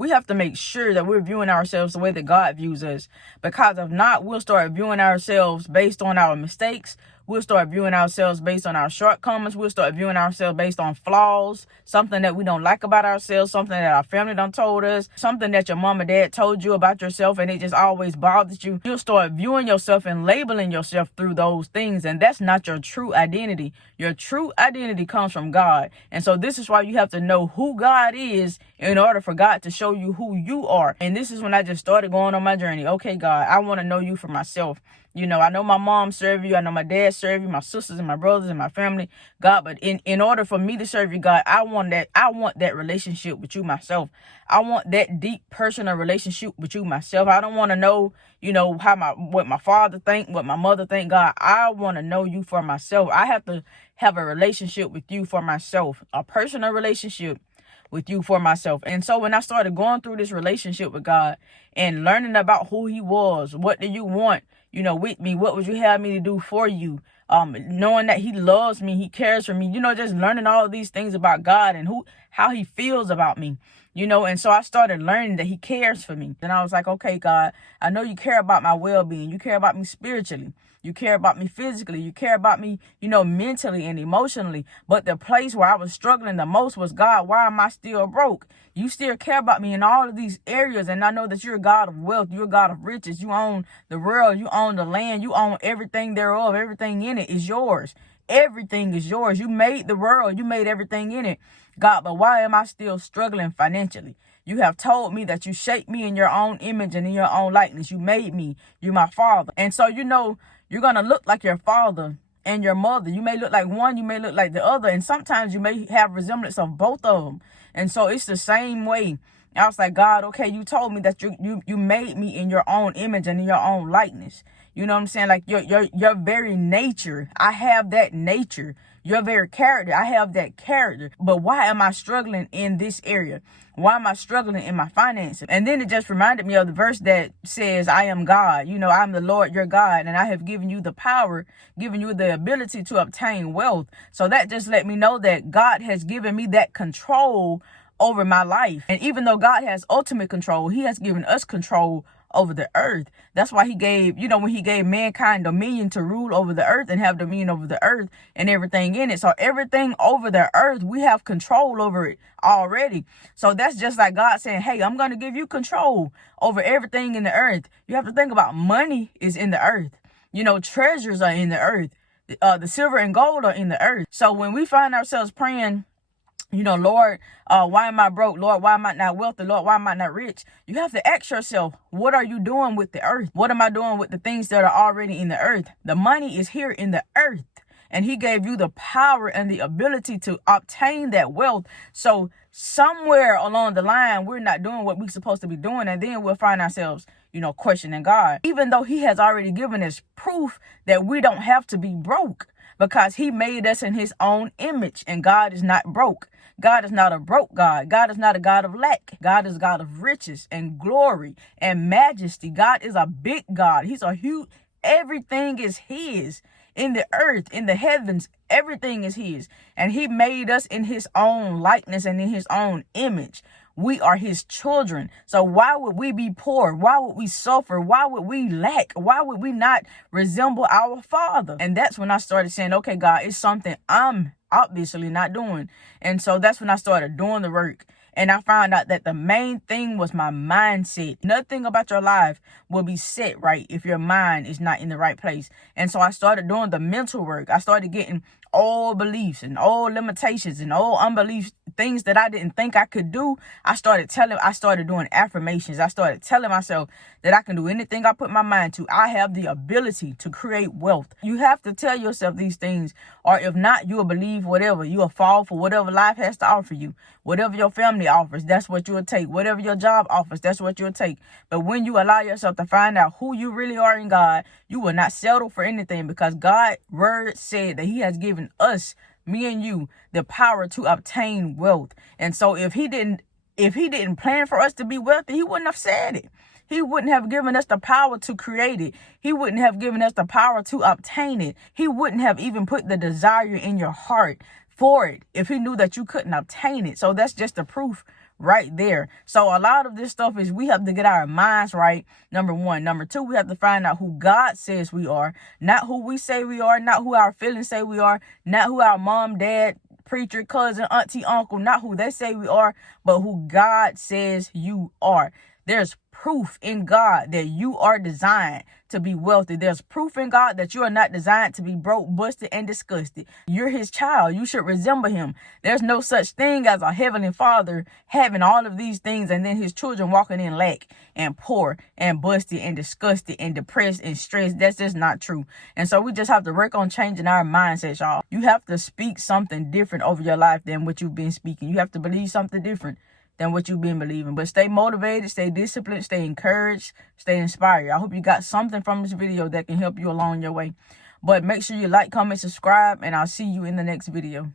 We have to make sure that we're viewing ourselves the way that God views us. Because if not, we'll start viewing ourselves based on our mistakes. We'll start viewing ourselves based on our shortcomings. We'll start viewing ourselves based on flaws, something that we don't like about ourselves, something that our family done told us, something that your mom or dad told you about yourself and it just always bothers you. You'll start viewing yourself and labeling yourself through those things, and that's not your true identity. Your true identity comes from God. And so this is why you have to know who God is in order for God to show you who you are. And this is when I just started going on my journey. Okay, God, I want to know you for myself. You know, I know my mom serve you. I know my dad serve you, my sisters and my brothers and my family, God. But in order for me to serve you, God, I want that relationship with you myself. I want that deep personal relationship with you myself. I don't want to know, what my father think, what my mother think, God. I want to know you for myself. I have to have a relationship with you for myself, a personal relationship with you for myself. And so when I started going through this relationship with God and learning about who he was, what do you want, with me, what would you have me to do for you? Knowing that he loves me, he cares for me, just learning all of these things about God and how he feels about me, and so I started learning that he cares for me. And I was like, okay, God, I know you care about my well-being. You care about me spiritually. You care about me physically. You care about me, mentally and emotionally. But the place where I was struggling the most was, God, why am I still broke? You still care about me in all of these areas. And I know that you're a God of wealth. You're a God of riches. You own the world. You own the land. You own everything thereof. Everything in it is yours. Everything is yours. You made the world. You made everything in it, God. But why am I still struggling financially? You have told me that you shaped me in your own image and in your own likeness. You made me. You're my father. And so, you're going to look like your father and your mother. You may look like one, you may look like the other. And sometimes you may have resemblance of both of them. And so it's the same way. I was like, God, okay, you told me that you made me in your own image and in your own likeness. You know what I'm saying? Like your very nature. I have that nature. Your very character. I have that character. But why am I struggling in this area? Why am I struggling in my finances? And then it just reminded me of the verse that says, I am God. I'm the Lord your God, and I have given you the power, given you the ability to obtain wealth. So that just let me know that God has given me that control over my life. And even though God has ultimate control, he has given us control over the earth. That's why he gave, when he gave mankind dominion to rule over the earth and have dominion over the earth and everything in it. So everything over the earth, we have control over it already. So that's just like God saying, hey, I'm going to give you control over everything in the earth. You have to think about money is in the earth. Treasures are in the earth. The silver and gold are in the earth. So when we find ourselves praying, Lord, why am I broke? Lord, why am I not wealthy? Lord, why am I not rich? You have to ask yourself, what are you doing with the earth? What am I doing with the things that are already in the earth? The money is here in the earth. And he gave you the power and the ability to obtain that wealth. So somewhere along the line, we're not doing what we're supposed to be doing. And then we'll find ourselves, questioning God, even though he has already given us proof that we don't have to be broke, because he made us in his own image, and God is not broke. God is not a broke God. God is not a God of lack. God is a God of riches and glory and majesty. God is a big God. He's a huge, everything is his. In the earth, in the heavens, everything is his. And he made us in his own likeness and in his own image. We are his children. So why would we be poor? Why would we suffer? Why would we lack? Why would we not resemble our father? And that's when I started saying, okay, God, it's something I'm obviously not doing. And so that's when I started doing the work. And I found out that the main thing was my mindset. Nothing about your life will be set right if your mind is not in the right place. And so I started doing the mental work. I started getting all beliefs and all limitations and all unbeliefs, things that I didn't think I could do. I started doing affirmations. I started telling myself that I can do anything I put my mind to. I have the ability to create wealth. You have to tell yourself these things, or if not, you will believe whatever. You will fall for whatever life has to offer you. Whatever your family offers, that's what you will take. Whatever your job offers, that's what you'll take. But when you allow yourself to find out who you really are in God, you will not settle for anything, because God's word said that he has given us, me and you, the power to obtain wealth. And so if he didn't plan for us to be wealthy, he wouldn't have said it. He wouldn't have given us the power to create it. He wouldn't have given us the power to obtain it. He wouldn't have even put the desire in your heart for it if he knew that you couldn't obtain it. So that's just the proof right there. So a lot of this stuff is we have to get our minds right, number one. Number two, we have to find out who God says we are, not who we say we are, not who our feelings say we are, not who our mom, dad, preacher, cousin, auntie, uncle, not who they say we are, but who God says you are. There's proof in God that you are designed to be wealthy. There's proof in God that you are not designed to be broke, busted, and disgusted. You're his child. You should resemble him. There's no such thing as a heavenly father having all of these things and then his children walking in lack and poor and busted and disgusted and depressed and stressed. That's just not true. And so we just have to work on changing our mindsets, y'all. You have to speak something different over your life than what you've been speaking. You have to believe something different than what you've been believing. But stay motivated, stay disciplined, stay encouraged, stay inspired. I hope you got something from this video that can help you along your way. But make sure you like, comment, subscribe, and I'll see you in the next video.